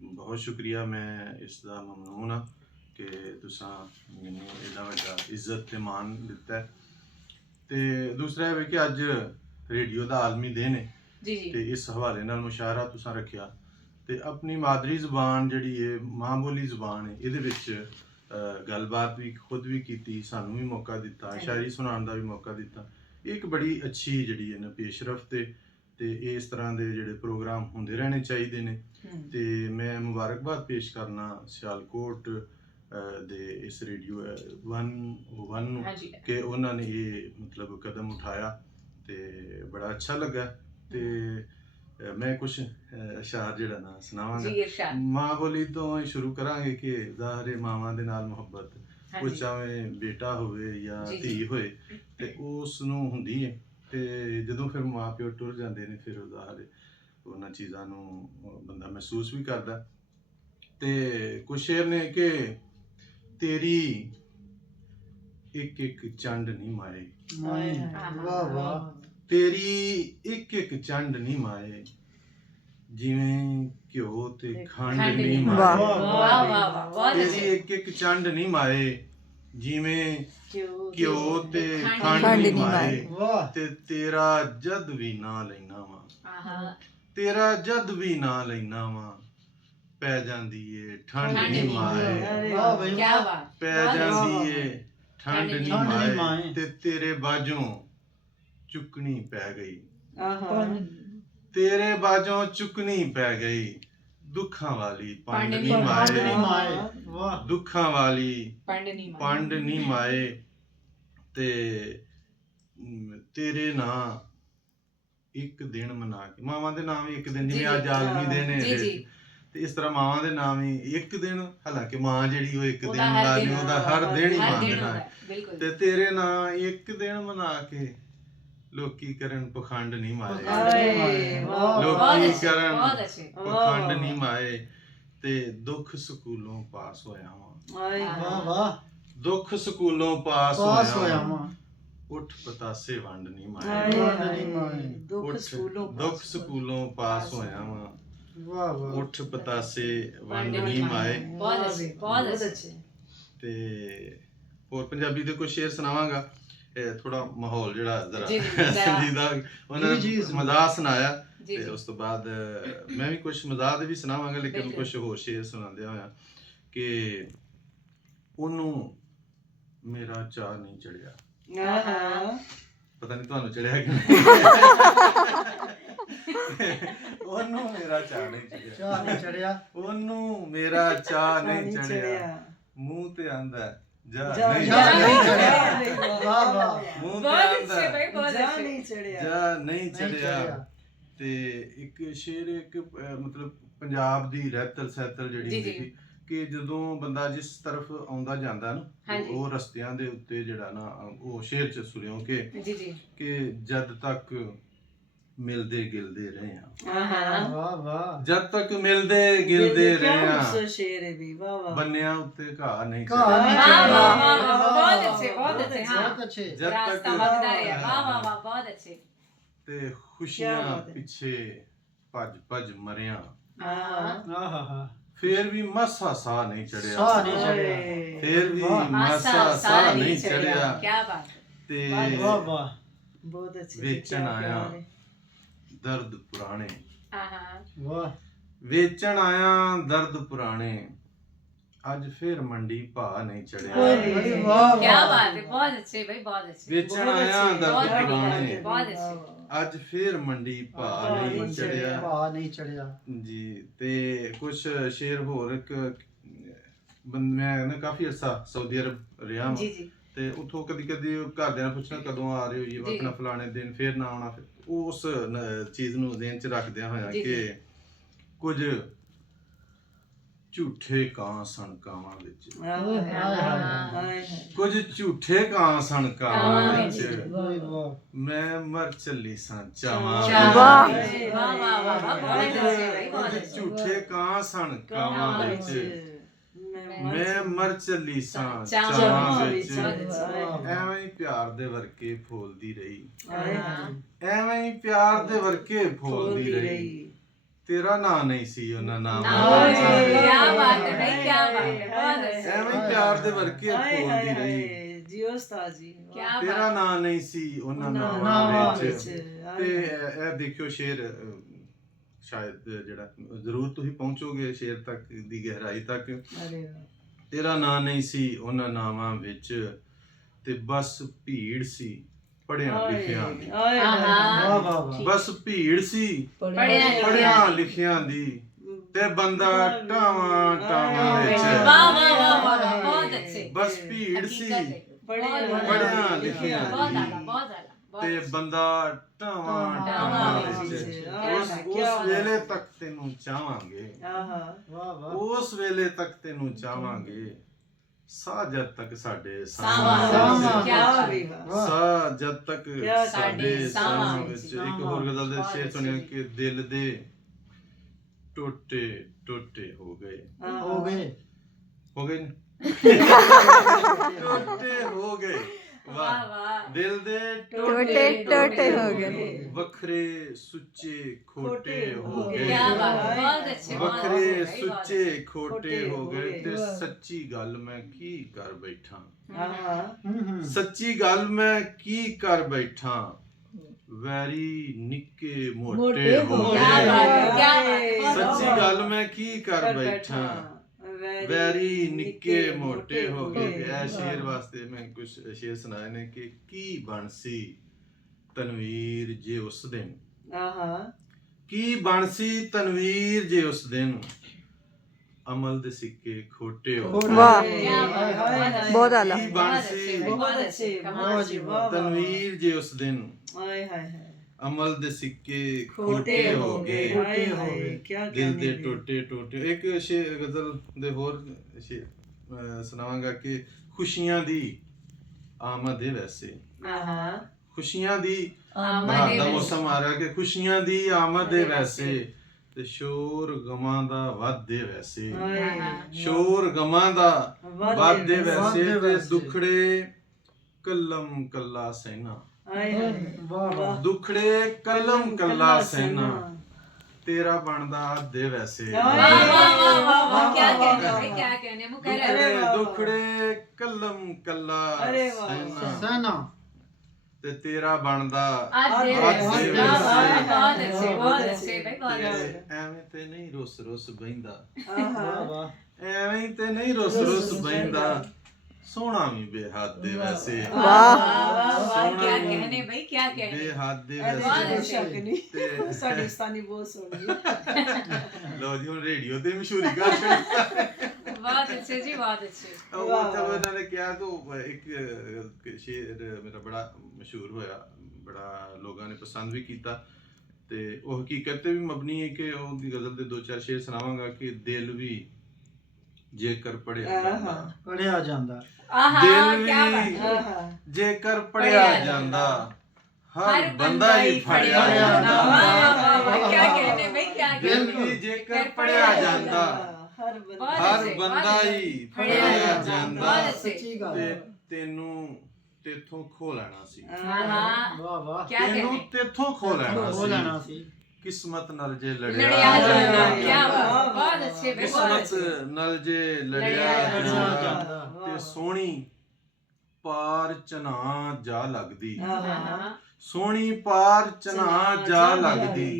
ਬਹੁਤ ਸ਼ੁਕਰੀਆ। ਮੈਂ ਇਸ ਦਾ ਮਮਨੂਨ ਹਾਂ ਕਿ ਤੁਸੀਂ ਮੈਨੂੰ ਇਹਦਾ ਵੱਡਾ ਇੱਜ਼ਤ ਤੇ ਮਾਣ ਦਿੱਤਾ ਹੈ। ਤੇ ਦੂਸਰਾ ਇਹ ਵੀ ਕਿ ਅੱਜ ਰੇਡੀਓ ਦਾ ਆਲਮੀ ਦਿਨ ਹੈ ਜੀ ਜੀ। ਤੇ ਇਸ ਹਵਾਲੇ ਨਾਲ ਮੁਸ਼ਾਇਰਾ ਤੁਸੀਂ ਰੱਖਿਆ ਤੇ ਆਪਣੀ ਮਾਦਰੀ ਜ਼ੁਬਾਨ ਜਿਹੜੀ ਹੈ ਮਾਂ ਬੋਲੀ ਜ਼ੁਬਾਨ ਹੈ ਇਹਦੇ ਵਿੱਚ ਗੱਲਬਾਤ ਵੀ ਖੁਦ ਵੀ ਕੀਤੀ ਸਾਨੂੰ ਵੀ ਮੌਕਾ ਦਿੱਤਾ ਸ਼ਾਇਰੀ ਸੁਣਾਉਣ ਦਾ ਵੀ ਮੌਕਾ ਦਿੱਤਾ। ਇਹ ਇੱਕ ਬੜੀ ਅੱਛੀ ਜਿਹੜੀ ਹੈ ਨਾ ਪੇਸ਼ਰਫਤ ਤੇ ਇਸ ਤਰ੍ਹਾਂ ਦੇ ਜਿਹੜੇ ਪ੍ਰੋਗਰਾਮ ਹੁੰਦੇ ਰਹਿਣੇ ਚਾਹੀਦੇ ਨੇ। ਤੇ ਮੈਂ ਮੁਬਾਰਕਬਾਦ ਪੇਸ਼ ਕਰਨਾ ਸਿਆਲਕੋਟ ਦੇ ਇਸ ਰੇਡੀਓ 1 ਨੂੰ ਹਾਂਜੀ। ਕਿ ਉਹਨਾਂ ਨੇ ਇਹ ਮਤਲਬ ਕਦਮ ਉਠਾਇਆ ਤੇ ਬੜਾ ਅੱਛਾ ਲੱਗਾ। ਤੇ ਮੈਂ ਕੁਝ ਅਸ਼ਾਰ ਜਿਹੜਾ ਨਾ ਸੁਣਾਵਾਂਗਾ। ਜੀ ਇਰਸ਼ਾਦ। ਮਾਂ ਬੋਲੀ ਤੋਂ ਹੀ ਸ਼ੁਰੂ ਕਰਾਂਗੇ ਕਿ ਜ਼ਾਹਰੇ ਮਾਵਾਂ ਦੇ ਨਾਲ ਮੁਹੱਬਤ ਉਹ ਹਾਂਜੀ। ਚਾਹੇ ਬੇਟਾ ਹੋਵੇ ਜਾਂ ਜੀ, ਜੀ। ਧੀ ਹੋਏ ਤੇ ਉਸ ਨੂੰ ਹੁੰਦੀ ਹੈ। ਤੇ ਜਦੋਂ ਫਿਰ ਮਾਂ ਪਿਓ ਟੁਰ ਜਾਂਦੇ ਨੇ ਫਿਰ ਜ਼ਾਹਰੇ ਉਹਨਾਂ ਚੀਜ਼ਾਂ ਨੂੰ ਬੰਦਾ ਮਹਿਸੂਸ ਵੀ ਕਰਦਾ। ਤੇ ਕੁਝ ਸ਼ੇਰ ਨੇ ਕਿ ਤੇਰੀ ਇੱਕ ਇੱਕ ਚੰਡ ਨਹੀਂ ਮਾਏ ਵਾਹ ਵਾਹ ਤੇਰੀ ਇੱਕ ਇੱਕ ਚੰਡ ਨਹੀਂ ਮਾਏ ਜਿਵੇਂ ਘਿਓ ਤੇ ਖੰਡ ਖੰਡ ਨਹੀਂ ਨਹੀਂ ਮਾਏ ਵਾਹ ਵਾਹ ਵਾਹ ਬਹੁਤ ਤੇਰੀ ਅੱਛੇ ਇੱਕ ਇੱਕ ਚੰਡ ਨਹੀਂ ਮਾਏ ਜਿਵੇਂ ਘਿਓ ਤੇ ਖੰਡ ਖੰਡ ਨਹੀਂ ਨਹੀਂ ਮਾਏ। ਮਾਏ ਵਾਹ ਤੇ ਤੇਰਾ ਜਦ ਵੀ ਨਾ ਲੈਣਾ ਵਾ ਆਹਾ ਤੇਰਾ ਜਦ ਵੀ ਨਾ ਲੈਣਾ ਵਾ ਪੈ ਜਾਂਦੀ ਏ ਠੰਡ ਠੰਡ ਨਹੀਂ ਨਹੀਂ ਮਾਏ ਵਾਹ ਬਈ ਕੀ ਵਾਹ। ਬਾਤ ਪੈ ਬਹੁਤ ਜਾਂਦੀ ਏ ਠੰਡ ਨਹੀਂ ਠੰਡ ਨਹੀਂ ਮਾਏ ਮਾਏ। ਤੇ ਤੇਰੇ ਬਾਝੋਂ ਚੁੱਕਣੀ ਪੈ ਗਈ ਆਹਾ ਤੇਰੇ ਬਾਝੋਂ ਚੁੱਕਣੀ ਪੈ ਗਈ ਦੁੱਖਾਂ ਵਾਲੀ ਪੰਡ ਨਹੀਂ ਪੰਡ ਨਹੀਂ ਮਾਏ ਮਾਏ ਵਾਹ ਦੁੱਖਾਂ ਵਾਲੀ ਪੰਡ ਨਹੀਂ ਮਾਏ ਪੰਡ ਨਹੀਂ ਮਾਏ ਤੇ ਤੇਰੇ ਨਾਂ ਇੱਕ ਦਿਨ ਮਨਾ ਕੇ ਮਾਵਾਂ ਦੇ ਨਾਮ ਵੀ ਇੱਕ ਦਿਨ ਜੀ, ਜਿਵੇਂ ਅੱਜ ਆਦਮੀ ਦੇ ਨੇ ਜੀ ਜੀ ਤੇ ਇਸ ਤਰ੍ਹਾਂ ਮਾਵਾਂ ਦੇ ਨਾਮ ਵੀ ਇੱਕ ਦਿਨ ਹਾਲਾਂਕਿ ਮਾਂ ਜਿਹੜੀ ਉਹ ਇੱਕ ਦਿਨ ਉਹਦਾ ਹਰ ਮਨਾਦੀ ਦਿਨ ਉਹਦਾ ਹਰ ਦਿਨ ਹੀ ਹਰ ਮਾਂ ਦੇ ਦਿਨ ਨਾਂ ਹੁੰਦਾ ਹੈ, ਬਿਲਕੁਲ ਤੇ ਤੇਰੇ ਨਾਂ ਇੱਕ ਦਿਨ ਮਨਾ ਕੇ ਲੋਕੀ ਕਰਨ ਪਖੰਡ ਨਹੀਂ ਮਾਏ ਆਏ, ਵਾਹ, ਬਹੁਤ ਲੋਕੀ ਅੱਛੇ ਕਰਨ ਬਹੁਤ ਅੱਛੇ ਪਖੰਡ ਨਹੀਂ ਮਾਏ ਤੇ ਦੁੱਖ ਸਕੂਲੋਂ ਪਾਸ ਹੋਇਆ ਵਾਂ ਆਏ ਵਾਹ ਵਾਹ ਦੁੱਖ ਸਕੂਲੋਂ ਪਾਸ ਪਾਸ ਹੋਇਆ ਵਾਂ ਵਾਂ ਉੱਠ ਪਤਾਸੇ ਵੰਡ ਨਹੀਂ ਆਏ, ਮਾਏ ਨਹੀਂ ਮਾਏ। ਦੁੱਖ ਉੱਠ ਸਕੂਲੋਂ ਦੁੱਖ ਸਕੂਲੋਂ ਪਾਸ ਹੋਇਆ ਵਾਂ ਵਾਹ ਵਾਹ ਉੱਠ ਪਤਾਸੇ ਵੰਡ ਨਹੀਂ ਮਾਏ ਬਹੁਤ ਅੱਛੇ ਬਹੁਤ ਅੱਛੇ ਅੱਛੇ ਹੋਰ ਪੰਜਾਬੀ ਦੇ ਕੁਝ ਸ਼ੇਰ ਸੁਣਾਵਾਂਗਾ ਇਹ ਥੋੜਾ ਮਾਹੌਲ ਜਿਹੜਾ ਜ਼ਰਾ ਜੀ, ਜੀ, ਜ਼ਰਾ। ਸੰਜੀਦਾ ਉਹਨਾਂ ਜੀ, ਨੇ ਜੀ। ਮਜ਼ਾਕ ਸੁਣਾਇਆ ਜੀ ਤੇ ਜੀ ਉਸ ਤੋਂ ਬਾਅਦ ਮੈਂ ਵੀ ਕੁਝ ਮਜ਼ਾਕ ਦੇ ਵੀ ਸੁਣਾਵਾਂਗਾ ਲੇਕਿਨ ਬਿਲਕੁਲ। ਕੁਝ ਹੋਰ ਸ਼ੇਰ ਸੁਣਾਉਂਦੇ ਹੋਇਆ ਕਿ ਉਹਨੂੰ ਮੇਰਾ ਚਾਹ ਨਹੀਂ ਚੜਿਆ ਆਹਾ ਪਤਾ ਨਹੀਂ ਤੁਹਾਨੂੰ ਚੜਿਆ ਕਿ ਉਹਨੂੰ ਮੇਰਾ ਚਾਹ ਨਹੀਂ ਚੜਿਆ ਚਾਹ ਨਹੀਂ ਚੜਿਆ ਉਹਨੂੰ ਮੇਰਾ ਚਾਹ ਨਹੀਂ ਚੜਿਆ ਮੂੰਹ ਤੇ ਆਂਦਾ ਜਾ ਜਾ ਨਹੀਂ ਨਹੀਂ ਚੜਿਆ ਚੜਿਆ। ਵਾਹ ਵਾਹ ਮੂੰਹ ਤੇ ਬਹੁਤ ਅੱਛੇ ਆਂਦਾ ਭਾਈ ਬਹੁਤ ਜਾ ਅੱਛੇ ਨਹੀਂ ਚੜਿਆ ਜਾ ਨਹੀਂ ਨਹੀਂ ਚੜਿਆ ਚੜਿਆ ਤੇ ਇੱਕ ਸ਼ੇਰ ਇੱਕ ਮਤਲਬ ਪੰਜਾਬ ਦੀ ਰਹਿਤਲ ਸਹਿਤਲ ਜਿਹੜੀ ਜੀ, ਹੁੰਦੀ ਜੀ। ਸੀ ਕਿ ਜਦੋਂ ਬੰਦਾ ਜਿਸ ਤਰਫ ਆਉਂਦਾ ਜਾਂਦਾ ਨਾ ਹਾਂਜੀ। ਉਹ ਰਸਤਿਆਂ ਦੇ ਉੱਤੇ ਜਿਹੜਾ ਨਾ ਉਹ ਸ਼ੇਰ ਚ ਸੁਣਿਓ ਜੀ ਜੀ ਕਿ ਜਦ ਤੱਕ ਮਿਲਦੇ ਗਿਲਦੇ ਰਹੇ ਆ ਆਹਾ ਵਾਹ ਵਾਹ ਜਦ ਤੱਕ ਮਿਲਦੇ ਗਿਲਦੇ ਰਹੇ ਆ ਖੂਬਸੂਰਤ ਸ਼ੇਰ ਹੈ ਵੀ ਵਾਹ ਵਾਹ ਬੰਨਿਆਂ ਉੱਤੇ ਘਾਹ ਨਹੀਂ ਘਾਹ ਚੜਿਆ ਨਹੀਂ ਵਾਹ ਚੜਿਆ। ਵਾਹ ਵਾਹ ਵਾਹ ਬਹੁਤ ਅੱਛੇ ਬਹੁਤ ਅੱਛੇ ਹਾਂ ਬਹੁਤ ਅੱਛੇ ਜਦ ਰਾਸਤਾ ਤੱਕ ਵਗਦਾ ਰਿਹਾ ਵਾਹ ਵਾਹ ਵਾਹ ਬਹੁਤ ਅੱਛੇ ਤੇ ਕਿਆ ਖੁਸ਼ੀਆਂ ਬਾਤ ਹੈ। ਪਿੱਛੇ ਭੱਜ ਭੱਜ ਮਰਿਆ ਆਹਾ ਆਹਾ ਹਾ ਫੇਰ ਵੀ ਮਸਾ ਸਾਹ ਨਹੀਂ ਚੜਿਆ ਸਾਹ ਨਹੀਂ ਚੜਿਆ ਆਏ, ਫੇਰ ਵੀ ਵਾਹ, ਮਸਾ ਸਾਹ ਨਹੀਂ ਚੜਿਆ ਕੀ ਬਾਤ ਤੇ ਵਾਹ ਵਾਹ ਬਹੁਤ ਅੱਛੇ ਵੇਚਣ ਕਿਆ ਆਇਆ। ਪਿਆਰ ਹੈ। ਦਰਦ ਪੁਰਾਣੇ ਆਹਾ ਵਾਹ ਵੇਚਣ ਆਇਆ ਦਰਦ ਪੁਰਾਣੇ ਅੱਜ ਫੇਰ ਮੰਡੀ ਭਾ ਨਹੀਂ ਚੜਿਆ ਓਏ, ਵਾਹ ਕੀ ਬਾਤ ਹੈ ਬਹੁਤ ਅੱਛੇ ਭਾਈ ਬਹੁਤ ਅੱਛੇ ਵੇਚਣ ਬਹੁਤ ਆਇਆ ਅੱਛੇ, ਦਰਦ ਬਹੁਤ ਵਧੀਆ ਪੁਰਾਣੇ ਬਹੁਤ ਅੱਛੇ ਅੱਜ ਫੇਰ ਮੰਡੀ ਭਾ ਨਹੀਂ ਚੜਿਆ ਭਾ ਨਹੀਂ ਚੜਿਆ ਜੀ ਤੇ ਕੁਝ ਸ਼ੇਰ ਹੋਰ ਇੱਕ ਮੈਂ ਨਾ ਕਾਫੀ ਅਰਸਾ ਸਾਊਦੀ ਅਰਬ ਰਿਹਾ ਵਾਂ ਜੀ ਜੀ ਤੇ ਉਥੋਂ ਕਦੀ ਕਦੀ ਘਰਦਿਆਂ ਨੇ ਪੁੱਛਣਾ ਕਦੋਂ ਆ ਰਹੇ ਹੋ ਜੀ ਵਕਣਾ ਫਲਾਣੇ ਦਿਨ ਫੇਰ ਨਾ ਆਉਣਾ ਫਿਰ ਉਸ ਚੀਜ਼ ਨੂੰ ਜ਼ਿਹਨ ਚ ਰੱਖਦਿਆਂ ਹੋਇਆ ਜੀ, ਜੀ। ਕਿ ਕੁਝ ਝੂਠੇ ਕਾਂ ਸਣਕਾਵਾਂ ਵਿੱਚ ਆਏ, ਹਾਂ। ਆਏ, ਕੁਝ ਝੂਠੇ ਕਾਂ ਸਣਕਾਵਾਂ ਵਿੱਚ ਵਾਹ ਵਾਹ ਮੈਂ ਮਰ ਚੱਲੀ ਸਾਂ ਚਾਵਾਂ ਵਾਹ ਵਿੱਚ। ਵਾਹ ਵਾਹ ਵਾਹ ਬਹੁਤ ਅੱਛੇ ਭਾਈ ਬਹੁਤ ਕੁਝ ਅੱਛੇ ਝੂਠੇ ਕਾਂ ਸਣਕਾਵਾਂ ਵਿੱਚ ਮੈਂ ਮਰ ਚੱਲੀ ਸਾਂ ਚਾਵਾਂ ਚਾਵਾਂ ਵਿੱਚ। ਵਿੱਚ ਆਏ, ਐਵੇਂ ਹੀ ਪਿਆਰ ਦੇ ਵਰਕੇ ਫੋਲਦੀ ਰਹੀ ਆਏ, ਐਵੇਂ ਹੀ ਪਿਆਰ ਦੇ ਵਰਕੇ ਫੋਲਦੀ ਰਹੀ ਤੇਰਾ ਨਾਂ ਨਹੀਂ ਸੀ ਉਹਨਾਂ ਨਾਮਾਂ ਕੀ ਵਿੱਚ ਬਾਤ ਹੈ ਭਾਈ ਕੀ ਬਾਤ ਹੈ ਬਹੁਤ ਅੱਛੇ ਐਵੇਂ ਹੀ ਪਿਆਰ ਦੇ ਵਰਕੇ ਆਏ, ਫੋਲਦੀ ਆਏ, ਰਹੀ ਆਏ, ਜੀਓ ਉਸਤਾਦ ਜੀ ਕੀ ਤੇਰਾ ਬਾਤ ਨਾਂ ਨਹੀਂ ਸੀ ਉਹਨਾਂ ਨਾਮਾਂ ਨਾਮਾਂ ਵਿੱਚ ਵਿੱਚ। ਤੇ ਇਹ ਦੇਖਿਓ ਸ਼ੇਰ ਸ਼ਾਇਦ ਜਿਹੜਾ ਜ਼ਰੂਰ ਤੁਸੀਂ ਪਹੁੰਚੋਗੇ ਸ਼ੇਰ ਤੱਕ ਦੀ ਗਹਿਰਾਈ ਤੱਕ ਅਰੇ ਵਾਹ। ਤੇਰਾ ਨਾਂ ਨਹੀਂ ਸੀ ਉਹਨਾਂ ਨਾਵਾਂ ਵਿੱਚ ਤੇ ਬਸ ਭੀੜ ਸੀ ਪੜਿਆ ਲਿਖਿਆਂ ਦੀ ਆਏ, ਆਹਾ। ਵਾਹ ਵਾਹ ਵਾਹ ਬਸ ਭੀੜ ਸੀ ਪੜਿਆ ਲਿਖਿਆਂ ਦੀ ਤੇ ਬੰਦਾ ਟਾਵਾਂ ਟਾਵਾਂ ਵਿੱਚ ਵਾਹ ਵਾਹ ਵਾਹ ਵਾਹ ਬਹੁਤ ਅੱਛੇ ਬਸ ਭੀੜ ਸੀ ਪੜ੍ਹਿਆ ਲਿਖਿਆਂ ਬਹੁਤ ਦੀ ਆਲਾ ਬਹੁਤ ਆਲਾ ਤੇ ਬੰਦਾ ਟਾਵਾਂ ਟਾਵਾਂ ਵਿੱਚ ਉਸ ਵੇਲੇ ਤੱਕ ਤੈਨੂੰ ਚਾਹਾਂਗੇ ਆਹਾ ਵਾਹ ਵਾਹ ਉਸ ਵੇਲੇ ਤੱਕ ਤੈਨੂੰ ਚਾਹਾਂਗੇ ਸਾਹ ਜਦ ਤੱਕ ਸਾਡੇ ਸਾਵਾਂ ਸਾਹ ਕਿਆ ਵੀ ਵਾਹ ਸਾਹ ਜਦ ਤੱਕ ਕਿਆ ਸਾਡੇ ਸਾਹਾਂ ਸਾਹਾਂ ਵਿੱਚ ਵਿੱਚ। ਇੱਕ ਹੋਰ ਗਜ਼ਲ ਦੇ ਸ਼ੇਰ ਬਹੁਤ ਸੁਣਿਆ ਅੱਛੀ। ਕਿ ਦਿਲ ਦੇ ਟੋਟੇ ਟੋਟੇ ਹੋ ਗਏ ਹੋ ਗਏ ਹੋ ਗਏ ਨੀ? ਟੋਟੇ ਹੋ ਗਏ ਵਾਹ ਵਾਹ ਦਿਲ ਦੇ ਟੋਟੇ ਟੋਟੇ ਹੋ ਗਏ ਵੱਖਰੇ ਸੁੱਚੇ ਖੋਟੇ ਹੋ ਗਏ ਕੀ ਬਾਤ, ਬਹੁਤ ਅੱਛੇ, ਬਹੁਤ ਵੱਖਰੇ ਅੱਛੇ, ਭਾਈ, ਬਹੁਤ ਸੁੱਚੇ ਖੋਟੇ ਹੋ ਗਏ ਤੇ ਵਾਹ। ਸੱਚੀ ਗੱਲ ਮੈਂ ਕੀ ਕਰ ਬੈਠਾ ਆਹਾ ਸੱਚੀ ਗੱਲ ਮੈਂ ਕੀ ਕਰ ਬੈਠਾ ਵੈਰੀ ਨਿੱਕੇ ਮੋਟੇ ਹੋ ਹੋ ਕੀ ਗਏ ਬਾਤ ਹੈ, ਕੀ ਬਾਤ ਹੈ, ਬਹੁਤ ਸੱਚੀ ਅੱਛੇ। ਗੱਲ ਮੈਂ ਕੀ ਕਰ ਬੈਠਾ ਵੈਰੀ ਨਿੱਕੇ ਮੋਟੇ ਹੋ ਗਏ ਇਹ ਸ਼ੇਰ ਵਾਸਤੇ ਮੈਂ ਕੁਝ ਸ਼ੇਰ ਸੁਣਾਏ ਨੇ ਕਿ ਕੀ ਬਣ ਸੀ ਤਨਵੀਰ ਜੇ ਉਸ ਦਿਨ ਆਹਾ ਕੀ ਬਣ ਸੀ ਤਨਵੀਰ ਜੇ ਉਸ ਦਿਨ ਅਮਲ ਦੇ ਸਿੱਕੇ ਖੋਟੇ ਹੋ ਗਏ ਵਾਹ ਕੀ ਬਾਤ ਹੈ, ਬਹੁਤ ਆਲਾ ਕੀ ਬਣ ਬਹੁਤ ਸੀ ਅੱਛੇ, ਬਹੁਤ ਅੱਛੇ, ਕਮਾਲ ਜੀ, ਵਾਹ ਤਨਵੀਰ ਜੇ ਉਸ ਦਿਨ ਹਾਏ ਹਾਏ ਹਾਏ ਅਮਲ ਦੇ ਸਿੱਕੇ ਖੋਟੇ ਖੋਟੇ ਹੋ ਗਏ ਹਾਏ ਹਾਏ ਕੀ ਦਿਲ ਦੇ ਟੋਟੇ ਟੋਟੇ ਇੱਕ ਸ਼ੇਰ ਗਜ਼ਲ ਦੇ ਹੋਰ ਸ਼ੇਰ ਸੁਣਾਵਾਂਗਾ ਕਿ ਖੁਸ਼ੀਆਂ ਦੀ ਆਮਦ ਹੈ ਵੈਸੇ ਆਹਾ ਖੁਸ਼ੀਆਂ ਦੀ ਆਮਦ ਬਹਾਰ ਦਾ ਵੈਸੇ। ਮੌਸਮ ਆ ਰਿਹਾ ਕਿ ਖੁਸ਼ੀਆਂ ਦੀ ਆਮਦ ਹੈ ਵੈਸੇ ਤੇ ਸ਼ੋਰ ਗਮਾਂ ਦਾ ਵਾਧੇ ਵੈਸੇ ਸ਼ੋਰ ਗਮਾਂ ਦਾ ਵਾਧੇ ਵੈਸੇ ਤੇ ਵੈਸੇ। ਦੁਖੜੇ ਕਲਮ ਕੱਲਾ ਸਹਿਨਾ ਹਾਏ ਹਾਏ ਵਾਹ ਵਾਹ ਦੁਖੜੇ ਕਲਮ ਕੱਲਾ ਸਹਿਨਾ ਤੇਰਾ ਬਣਦਾ ਆਧੇ ਵੈਸੇ वाह वाह वाह वाह वाह क्या कहने भाई क्या कहने मुँह कह रहे अरे हो वाह। ਦੁਖੜੇ ਕਲਮ ਕੱਲਾ अरे वाह। ਸਹਿਨਾ ਸਹਿਨਾ ਤੇ ਤੇਰਾ ਬਣਦਾ आधे आधे वैसे। वैसे। बहुत अच्छे बहुत अच्छे भाई बहुत ਤੇ अच्छे ਐਵੇਂ ਤੇ ਨਹੀਂ ਰੁੱਸ ਰੁੱਸ ਬਹਿੰਦਾ ਵਾਹ ਵਾਹ ਐਵੇਂ ਹੀ ਤੇ ਨਹੀਂ ਰੁੱਸ ਰੁੱਸ ਬਹਿੰਦਾ ਸੋਹਣਾ ਵੀ ਬੇਹੱਦ ਦੇ ਵੈਸੇ वाह वाह वाह क्या कहने भाई क्या कहने ਬੇਹੱਦ ਦੇ ਇਹਦੇ बहुत ਚ ਕੋਈ ਵੈਸੇ ਸ਼ੱਕ ਨਹੀਂ ਤੇ ਸਾਡੀ ਉਸਤਾਨੀ ਬਹੁਤ ਸੋਹਣੀ ਲੋ ਜੀ ਹੁਣ ਰੇਡੀਓ ਤੇ ਮਸ਼ਹੂਰੀ ਕਰ ਛੱਡੀ बहुत अच्छे जी बहुत अच्छे ਉਹ ਵਾਹ, ਚਲੋ ਵਾਹ। ਇਹਨਾਂ ਨੇ ਕਿਹਾ ਤਾਂ ਇੱਕ ਸ਼ੇਰ ਮੇਰਾ ਬੜਾ ਮਸ਼ਹੂਰ ਹੋਇਆ ਬੜਾ ਲੋਕਾਂ ਨੇ ਪਸੰਦ ਵੀ ਕੀਤਾ ਤੇ ਉਹ ਹਕੀਕਤ ਤੇ ਵੀ ਮਬਨੀ ਹੈ ਕਿ ਉਹਦੀ ਗਜ਼ਲ ਦੇ ਦੋ ਚਾਰ ਸ਼ੇਰ ਸੁਣਾਵਾਂਗਾ ਕਿ ਦਿਲ ਵੀ ਜੇਕਰ ਪੜਿਆ ਜਾਂਦਾ ਪੜਿਆ ਜਾਂਦਾ आहा दिल क्या भी- बात है ਆਹਾ ਜੇਕਰ ਪੜਿਆ ਜਾਂਦਾ ਹਰ ਬੰਦਾ ਹੀ ਫੜਿਆ वाह ਜਾਂਦਾ वाह वाह क्या कहने भाई क्या ਦਿਲ कहने ਵੀ ਜੇਕਰ ਪੜਿਆ ਜਾਂਦਾ ਹਰ ਬੰਦਾ बहुत ਹਰ अच्छे, ਬੰਦਾ बहुत ਹੀ अच्छे। ਫੜਿਆ बहुत ਜਾਂਦਾ अच्छे ਸੱਚੀ ਗੱਲ ਤੇ ਹੈ। ਤੈਨੂੰ ਤੇਥੋਂ ਖੋ ਲੈਣਾ ਸੀ आहा ਵਾਹ ਵਾਹ क्या ਤੈਨੂੰ कहने ਤੇਥੋਂ ਖੋ ਲੈਣਾ ਹੋ ਲੈਣਾ ਸੀ ਸੀ ਕਿਸਮਤ ਨਾਲ ਜੇ लड़िया ਲੜਿਆ जाना वाह, क्या वाह, बात वाह, बहुत अच्छे भाई बहुत ਕਿਸਮਤ अच्छे ਨਾਲ ਜੇ ਲੜਿਆ ਲੜਿਆ ਜਾਂਦਾ ਵਾਹ। ਤੇ ਸੋਹਣੀ ਪਾਰ ਚਨਾ ਜਾ ਲੱਗਦੀ ਆਹਾ ਸੋਹਣੀ ਪਾਰ ਚਨਾ ਜਾ ਲੱਗਦੀ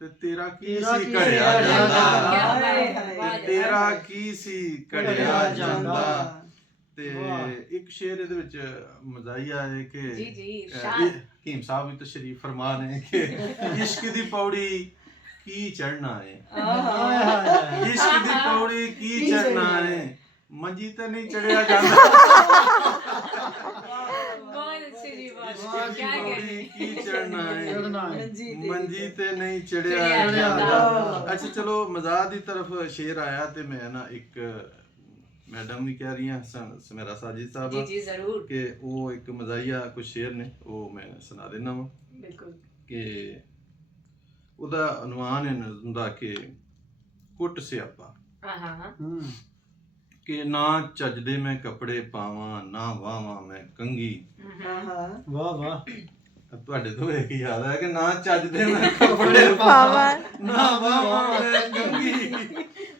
ਤੇ ਤੇਰਾ ਕੀ ਤੇਰਾ ਸੀ ਕੀ ਘੜਿਆ ਸੀ ਜਾਂਦਾ क्या ਹਾਏ बात ਹਾਏ। है ਤੇ ਤੇਰਾ ਕੀ ਸੀ ਘੜਿਆ ਜਾਂਦਾ ਤੇ ਵਾਹ। ਇੱਕ ਸ਼ੇਰ ਇਹਦੇ ਵਿੱਚ ਮਜ਼ਾਈਆ ਹੈ ਕਿ जी जी ਇਹ शान ਹਕੀਮ ਸਾਹਿਬ ਵੀ ਤਸ਼ਰੀਫ ਫਰਮਾ ਨੇ ਕਿ ਇਸ਼ਕ ਦੀ ਪੌੜੀ ਕੀ ਚੜਨਾ ਹੈ ਹਾਏ ਹਾਏ ਹਾਏ। ਇਸ਼ਕ ਦੀ ਪੌੜੀ ਕੀ ਕੀ ਚੜਨਾ ਚੜ੍ਹਨਾ ਹੈ ਮੰਜੀ ਤੇ ਨਹੀਂ ਚੜਿਆ ਜਾਂਦਾ बहुत अच्छे जी बहुत इश्क अच्छे की क्या कहने पौड़ी की चढ़ना है ਚੜ੍ਹਨਾ ਹੈ। ਮੰਜੀ ਤੇ ਨਹੀਂ ਚੜਿਆ ਚੜ੍ਹਿਆ ਜਾਂਦਾ ਜਾਂਦਾ। ਅੱਛਾ ਚਲੋ ਮਜ਼ਾਕ ਦੀ ਤਰਫ ਸ਼ੇਰ ਆਇਆ ਤੇ ਮੈਂ ਨਾ ਇੱਕ ਮੈਡਮ ਵੀ ਕਹਿ ਰਹੀਆਂ ਸਮੇਰਾ ਸਾਜਿਦ जी ਸਾਹਿਬ जी जरूर ਕਿ ਉਹ ਇੱਕ ਮਜ਼ਾਈਆ ਕੁਝ ਸ਼ੇਰ ਨੇ ਉਹ ਮੈਂ ਸੁਣਾ ਦੇਣਾ ਵਾ बिल्कुल ਕਿ ਉਹਦਾ ਅਨੁਮਾਨ ਹੈ ਨਜ਼ਮ ਦਾ ਕਿ ਕੁੱਟ ਸਿਆਪਾ हाँ ਹੂੰ ਕਿ ਨਾ ਚੱਜਦੇ ਮੈਂ ਕੱਪੜੇ ਪਾਵਾਂ ਨਾ ਵਾਵਾਂ ਮੈਂ ਕੰਗੀ ਆਹਾ ਵਾਹ ਵਾਹ ਤੁਹਾਡੇ ਤੋਂ ਇਹ ਯਾਦ ਹੈ ਕਿ ਨਾ ਚੱਜਦੇ ਮੈਂ ਕੱਪੜੇ ਪਾਵਾਂ ਨਾ ਵਾਵਾਂ ਮੈਂ ਕੰਗੀ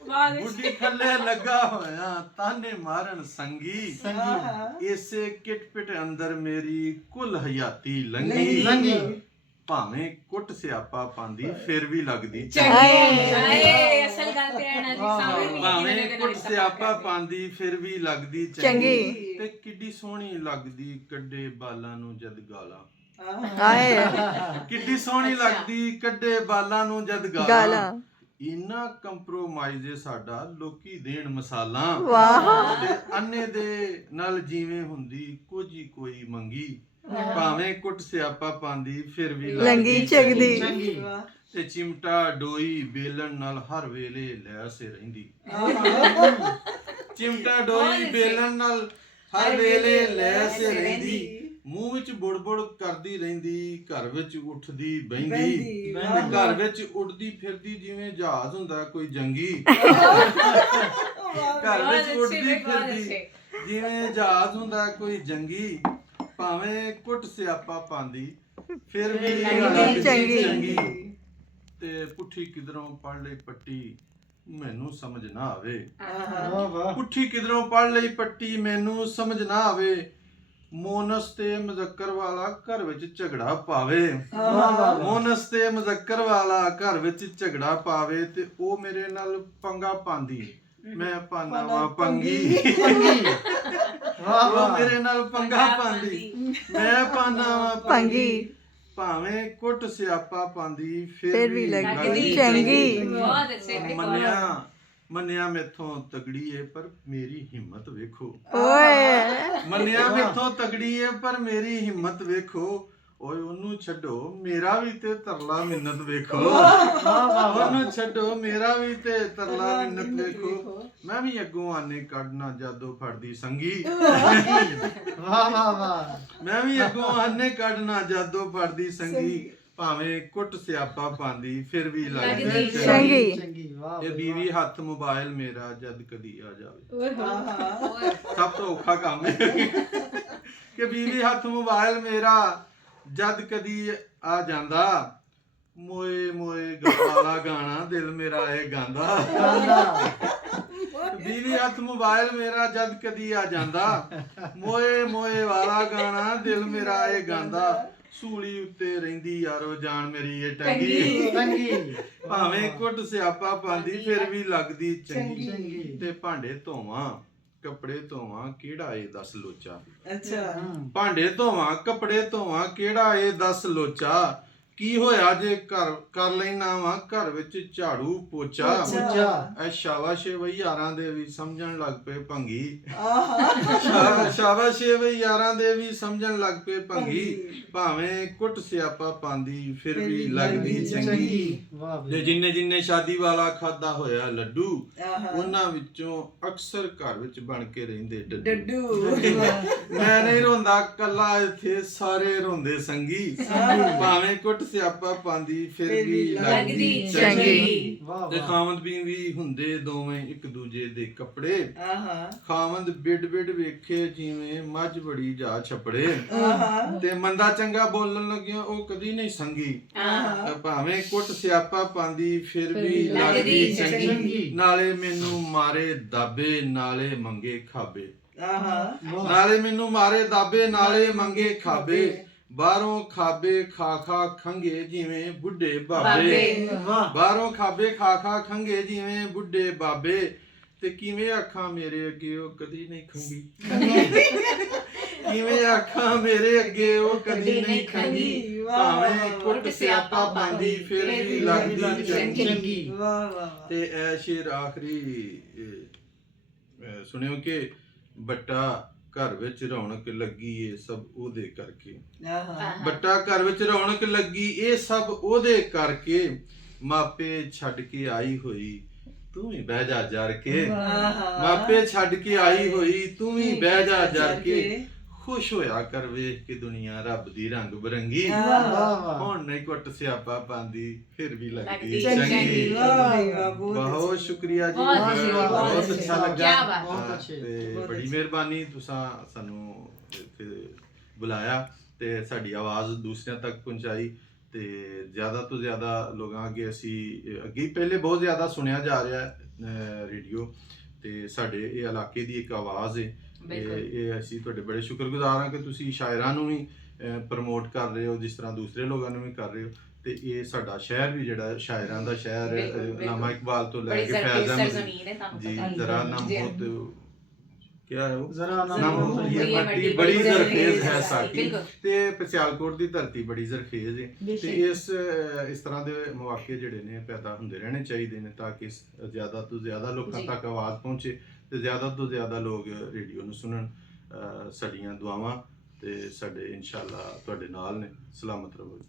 बहुत ਬੁੱਢੀ ਥੱਲੇ ਲੱਗਾ ਹੋਇਆ ਤਾਨੇ ਮਾਰਨ ਸੰਗੀ ਆਹਾ ਇਸੇ ਕਿਟ ਪਿਟ ਅੰਦਰ ਮੇਰੀ ਕੁੱਲ ਹਯਾਤੀ ਲੰਗੀ ਲੰਘੀ। ਲੰਘੀ। ਭਾਵੇਂ ਕੁੱਟ ਸਿਆਪਾ ਪਾਉਂਦੀ ਫਿਰ ਵੀ ਲੱਗਦੀ चंगी अरे असल गल ते है ना जी सामने भी ਭਾਵੇਂ नहीं ਕੁੱਟ ਸਿਆਪਾ ਪਾਉਂਦੀ ਫਿਰ ਵੀ ਲੱਗਦੀ ਚੰਗੀ। ਤੇ ਕਿੱਡੀ ਸੋਹਣੀ ਲੱਗਦੀ ਕੱਡੇ ਬਾਲਾਂ ਨੂੰ ਜਦ ਗਾਲਾਂ ਹਾਏ ਕਿੱਡੀ ਸੋਹਣੀ ਅੱਛਾ। ਲੱਗਦੀ ਕੱਡੇ ਬਾਲਾਂ ਨੂੰ ਜਦ ਗਾਲਾਂ ਗਾਲਾਂ ਇੰਨਾ ਕੰਪਰੋਮਾਈਜ਼ ਏ ਸਾਡਾ ਲੋਕੀ ਦੇਣ ਮਸਾਲਾ ਵਾਹ ਤੇ ਅੰਨੇ ਦੇ ਨਾਲ ਜਿਵੇਂ ਹੁੰਦੀ ਕੁਝ ਕੋਈ ਮੰਗੀ ਭਾਵੇਂ ਕੁੱਟ ਸਿਆਪਾ ਪਾਉਂਦੀ ਫਿਰ ਵੀ ਲੰਗੀ ਚੰਗਦੀ। ਚੰਗੀ। ਤੇ ਚਿਮਟਾ ਡੋਈ ਬੇਲਣ ਨਾਲ ਹਰ ਵੇਲੇ ਲੈ ਸੇ ਰਹਿੰਦੀ ਚਿਮਟਾ ਡੋਈ ਬੇਲਣ ਨਾਲ ਹਰ ਵੇਲੇ ਲੈ ਸੇ ਰਹਿੰਦੀ ਮੂੰਹ ਵਿੱਚ ਬੁੜਬੁੜ ਕਰਦੀ ਰਹਿੰਦੀ ਘਰ ਵਿੱਚ ਉੱਠਦੀ ਬਹਿੰਦੀ ਤੇ ਘਰ ਵਿੱਚ ਉੱਡਦੀ ਫਿਰਦੀ ਜਿਵੇਂ ਜਹਾਜ਼ ਹੁੰਦਾ ਕੋਈ ਜੰਗੀ ਘਰ बहुत ਵਿੱਚ अच्छे ਉੱਡਦੀ भाई बहुत ਫਿਰਦੀ अच्छे ਜਿਵੇਂ ਜਹਾਜ਼ ਹੁੰਦਾ ਕੋਈ ਜੰਗੀ ਭਾਵੇਂ ਕੁੱਟ ਸਿਆਪਾ ਪਾਉਂਦੀ ਫਿਰ ਵੀ ਲੱਗਦੀ ਚੰਗੀ। ਚੰਗੀ ਤੇ ਪੁੱਠੀ ਕਿਧਰੋਂ ਪੜ ਲਈ ਪੱਟੀ ਮੈਨੂੰ ਸਮਝ ਨਾ ਆਵੇ ਵਾਹ ਵਾਹ ਪੁੱਠੀ ਕਿਧਰੋਂ ਪੜ ਲਈ ਪੱਟੀ ਮੈਨੂੰ ਸਮਝ ਨਾ ਆਵੇ ਮੋਨਸ ਤੇ ਮੁਜ਼ੱਕਰ ਵਾਲਾ ਘਰ ਵਿੱਚ ਝਗੜਾ ਪਾਵੇ ਮੋਨਸ ਤੇ ਮੁਜ਼ੱਕਰ ਵਾਲਾ ਘਰ ਵਿੱਚ ਝਗੜਾ ਪਾਵੇ ਤੇ ਉਹ ਮੇਰੇ ਨਾਲ ਪੰਗਾ ਪਾਉਂਦੀ ਮੈਂ ਪਾਨਾ ਵਾ ਪੰਗੀ ਵਾਹ ਉਹ ਵਾਹ ਮੇਰੇ ਨਾਲ ਪੰਗਾ ਪਾਉਂਦੀ ਮੈਂ ਪਾਨਾ ਵਾ ਪੰਗੀ ਭਾਵੇਂ ਕੁੱਟ ਸਿਆਪਾ ਪਾਉਂਦੀ ਫਿਰ ਵੀ ਲੱਗਦੀ ਚੰਗੀ। ਬਹੁਤ ਅੱਛੇ ਮੰਨਿਆ ਮੈਥੋਂ ਤਗੜੀ ਏ ਪਰ ਮੇਰੀ ਹਿੰਮਤ ਵੇਖੋ ਓਏ ਮੰਨਿਆ ਮੈਥੋਂ ਤਗੜੀ ਏ ਪਰ ਮੇਰੀ ਹਿੰਮਤ ਵੇਖੋ ਓਏ ਉਹਨੂੰ ਛੱਡੋ ਮੇਰਾ ਵੀ ਤੇ ਤਰਲਾ ਮਿੰਨਤ ਵੇਖੋ ਉਹਨੂੰ ਛੱਡੋ ਮੇਰਾ ਵੀ ਤੇ ਤਰਲਾ ਮਿੰਨਤ ਵੇਖੋ ਮੈਂ ਵੀ ਅੱਗੋਂ ਆਨੇ ਕੱਢਣਾ ਜਾਦੋ ਫੜਦੀ ਸੰਗੀ ਵਾਹ ਵਾਹ ਵਾਹ ਮੈਂ ਵੀ ਅੱਗੋਂ ਆਨੇ ਕੱਢਣਾ ਜਾਦੋ ਫੜਦੀ ਸੰਗੀ ਭਾਵੇਂ ਕੁੱਟ ਸਿਆਪਾ ਪਾਉਂਦੀ ਫਿਰ ਵੀ ਲੱਗਦੀ ਲੱਗਦੀ ਚੰਗੀ ਚੰਗੀ ਵਾਹ ਇਹ ਬੀਵੀ ਹੱਥ ਮੋਬਾਈਲ ਮੇਰਾ ਜਦ ਕਦੀ ਆ ਜਾਵੇ ਓਏ ਸਭ ਤੋਂ ਔਖਾ ਕੰਮ ਹੈ ਕਿ ਬੀਵੀ ਹੱਥ ਮੋਬਾਈਲ ਮੇਰਾ ਜਦ ਕਦੀ ਆ ਜਾਂਦਾ ਮੋਏ ਮੋਏ ਗਾਲਾ ਗਾਣਾ ਦਿਲ ਮੇਰਾ ਇਹ ਗਾਉਂਦਾ ਬੀਵੀ ਹੱਥ ਮੋਬਾਈਲ ਮੇਰਾ ਜਦ ਕਦੀ ਆ ਜਾਂਦਾ ਮੋਏ ਮੋਏ ਵਾਲਾ ਗਾਣਾ ਦਿਲ ਮੇਰਾ ਇਹ ਗਾਉਂਦਾ ਸੂਲੀ ਉੱਤੇ ਰਹਿੰਦੀ ਯਾਰੋ ਜਾਨ ਮੇਰੀ ਇਹ ਟੰਗੀ ਚੰਗੀ ਭਾਵੇਂ ਕੁੱਟ ਸਿਆਪਾ ਪਾਉਂਦੀ ਫਿਰ ਵੀ ਲੱਗਦੀ ਚੰਗੀ ਚੰਗੀ ਤੇ ਭਾਂਡੇ ਧੋਵਾਂ ਕੱਪੜੇ ਧੋਵਾਂ ਕਿਹੜਾ ਏ ਦੱਸ ਲੋਚਾ ਅੱਛਾ ਭਾਂਡੇ ਧੋਵਾਂ ਕੱਪੜੇ ਧੋਵਾਂ ਕਿਹੜਾ ਏ ਦੱਸ ਲੋਚਾ ਕੀ ਹੋਇਆ ਜੇ ਕਰ ਲੈਣਾ ਵਾ ਘਰ ਵਿੱਚ ਝਾੜੂ ਪੋਚਾ ਐ ਸ਼ਾਬਾਸ਼ੇ ਵਈ ਯਾਰਾਂ ਦੇ ਵੀ ਸਮਝਣ ਲੱਗ ਪਏ ਭੰਗੀ ਸ਼ਾਬਾਸ਼ੇ ਵਈ ਯਾਰਾਂ ਦੇ ਵੀ ਸਮਝਣ ਲੱਗ ਪਏ ਭੰਗੀ ਭਾਵੇਂ ਕੁੱਟ ਸਿਆਪਾ ਪਾਉਂਦੀ ਫਿਰ ਵੀ ਲੱਗਦੀ ਚੰਗੀ ਵਾਹ ਤੇ ਜਿੰਨੇ ਸ਼ਾਦੀ ਵਾਲਾ ਖਾਦਾ ਹੋਇਆ ਲੱਡੂ ਉਹਨਾਂ ਵਿੱਚੋਂ ਅਕਸਰ ਘਰ ਵਿੱਚ ਬਣ ਕੇ ਰਹਿੰਦੇ ਡੱਡੂ ਮੈਂ ਨਹੀਂ ਰੋਂਦਾ ਕੱਲਾ ਇੱਥੇ ਸਾਰੇ ਰੋਂਦੇ ਸੰਗੀ ਭਾਵੇਂ ਕੁੱਟ ਸਿਆਪਾ ਪਾਉਂਦੀ ਫਿਰ ਵੀ ਲੱਗਦੀ ਚੰਗੀ ਵਾਹ ਤੇ ਖਾਵੰਦ ਵੀ ਹੁੰਦੇ ਦੋਵੇਂ ਇੱਕ ਦੂਜੇ ਦੇ ਕੱਪੜੇ ਖਾਵੰਦ ਬਿੜ ਵੇਖੇ ਜਿਵੇਂ ਮੱਝ ਬੜੀ ਜਾ ਛਪੜੇ ਤੇ ਮੰਦਾ ਚੰਗਾ ਬੋਲਣ ਲੱਗਿਆ ਉਹ ਕਦੀ ਨਹੀਂ ਸੰਗੀ ਭਾਵੇਂ ਕੁੱਟ ਸਿਆਪਾ ਪਾਉਂਦੀ ਫਿਰ ਵੀ ਲੱਗਦੀ ਚੰਗੀ ਨਾਲੇ ਮੈਨੂੰ ਮਾਰੇ ਦਾਬੇ ਨਾਲੇ ਮੰਗੇ ਖਾਬੇ ਨਾਲੇ ਮੈਨੂੰ ਮਾਰੇ ਦਾਬੇ ਨਾਲੇ ਮੰਗੇ ਖਾਬੇ ਬਾਹਰੋਂ ਖਾਬੇ ਖਾ ਖੰਗੇ ਜਿਵੇਂ ਬੁੱਢੇ ਬਾਬੇ ਬਾਹਰੋਂ ਖਾਬੇ ਖਾ ਖੰਗੇ ਜਿਵੇਂ ਬੁੱਢੇ ਬਾਬੇ ਤੇ ਕਿਵੇਂ ਅੱਖਾਂ ਮੇਰੇ ਅੱਗੇ ਉਹ ਕਦੀ ਨਹੀਂ ਖੰਗੀ ਕਿਵੇਂ ਅੱਖਾਂ ਮੇਰੇ ਅੱਗੇ ਉਹ ਕਦੀ ਨਹੀਂ ਖੰਗੀ ਭਾਵੇਂ ਕੁੱਟ ਸਿਆਪਾ ਪਾਉਂਦੀ ਫਿਰ ਵੀ ਲੱਗਦੀ ਚੰਗੀ ਤੇ ਐ ਸ਼ੇਰ ਆਖਰੀ ਸੁਣਿਓ ਕਿ ਬੱਟਾ ਘਰ ਵਿੱਚ ਰੌਣਕ ਲੱਗੀ ਏ ਸਭ ਉਹਦੇ ਕਰਕੇ ਬੱਟਾ ਘਰ ਵਿੱਚ ਰੌਣਕ ਲੱਗੀ ਇਹ ਸਭ ਉਹਦੇ ਕਰਕੇ ਮਾਪੇ ਛੱਡ ਕੇ ਆਈ ਹੋਈ ਤੂੰ ਵੀ ਬਹਿ ਜਾ ਜਰ ਕੇ ਮਾਪੇ ਛੱਡ ਕੇ ਆਈ ਹੋਈ ਤੂੰ ਵੀ ਬਹਿ ਜਾ ਜਰ ਕੇ ਖੁਸ਼ ਹੋਇਆ ਕਰ ਵੇਖ ਕੇ ਦੁਨੀਆ ਰੱਬ ਦੀ ਰੰਗ ਬਰੰਗੀ ਹੁਣ ਨਹੀਂ ਕੁੱਟ ਸਿਆਪਾ ਪਾਉਂਦੀ ਫਿਰ ਵੀ ਲੱਗਦੀ ਚੰਗੀ ਬਹੁਤ ਸ਼ੁਕਰੀਆ ਜੀ ਬਹੁਤ ਅੱਛਾ ਲੱਗਾ ਬਹੁਤ ਅੱਛੇ ਤੇ ਬੜੀ ਮਿਹਰਬਾਨੀ ਤੁਸੀਂ ਸਾਨੂੰ ਇੱਥੇ ਬੁਲਾਇਆ ਤੇ ਸਾਡੀ ਆਵਾਜ਼ ਦੂਸਰਿਆਂ ਤੱਕ ਪਹੁੰਚਾਈ ਤੇ ਜ਼ਿਆਦਾ ਤੋਂ ਜ਼ਿਆਦਾ ਲੋਕਾਂ ਅੱਗੇ ਅਸੀਂ ਅੱਗੇ ਪਹਿਲੇ ਬਹੁਤ ਜ਼ਿਆਦਾ ਸੁਣਿਆ ਜਾ ਰਿਹਾ ਰੇਡੀਓ ਤੇ ਸਾਡੇ ਇਹ ਇਲਾਕੇ ਦੀ ਇੱਕ ਆਵਾਜ਼ ਹੈ ਇਹ ਅਸੀਂ ਤੁਹਾਡੇ ਬੜੇ ਸ਼ੁਕਰਗੁਜ਼ਾਰ ਹਾਂ ਕਿ ਤੁਸੀਂ ਸ਼ਾਇਰਾਂ ਨੂੰ ਵੀ ਪ੍ਰਮੋਟ ਕਰ ਰਹੇ ਹੋ ਜਿਸ ਤਰ੍ਹਾਂ ਦੂਸਰੇ ਲੋਕਾਂ ਨੂੰ ਵੀ ਕਰ ਰਹੇ ਹੋ ਤੇ ਇਹ ਸਾਡਾ ਸ਼ਹਿਰ ਵੀ ਜਿਹੜਾ ਸ਼ਾਇਰਾਂ ਦਾ ਸ਼ਹਿਰ ਅਲਾਮਾ ਇਕਬਾਲ ਤੋਂ ਲੈ ਕੇ ਫੈਜ਼ ਅਹਿਮਦ ਜੀ ਜ਼ਰਾ ਨਾਮ ਬਹੁਤ क्या है वो जरा नाम ये मट्टी बड़ी ਜ਼ਰਖੇਜ਼ ਹੈ ਸਾਡੀ ਤੇ ਸਿਆਲਕੋਟ ਦੀ ਧਰਤੀ ਬੜੀ ਜ਼ਰਖੇਜ਼ ਹੈ ਤੇ ਇਸ ਤਰ੍ਹਾਂ ਦੇ ਮੌਕੇ ਜਿਹੜੇ ਨੇ ਪੈਦਾ ਹੁੰਦੇ ਰਹਿਣੇ ਚਾਹੀਦੇ ਨੇ ਤਾਂ ਕਿ ਜ਼ਿਆਦਾ ਤੋਂ ਜ਼ਿਆਦਾ ਲੋਕਾਂ ਤੱਕ ਆਵਾਜ਼ ਪਹੁੰਚੇ ਤੇ ਜ਼ਿਆਦਾ ਤੋਂ ਜ਼ਿਆਦਾ ਲੋਕ ਰੇਡੀਓ ਨੂੰ ਸੁਣਨ ਸਾਡੀਆਂ ਦੁਆਵਾਂ ਤੇ ਸਾਡੇ ਇਨਸ਼ਾਅੱਲਾ ਤੁਹਾਡੇ ਨਾਲ ਨੇ ਸਲਾਮਤ ਰਹੋ।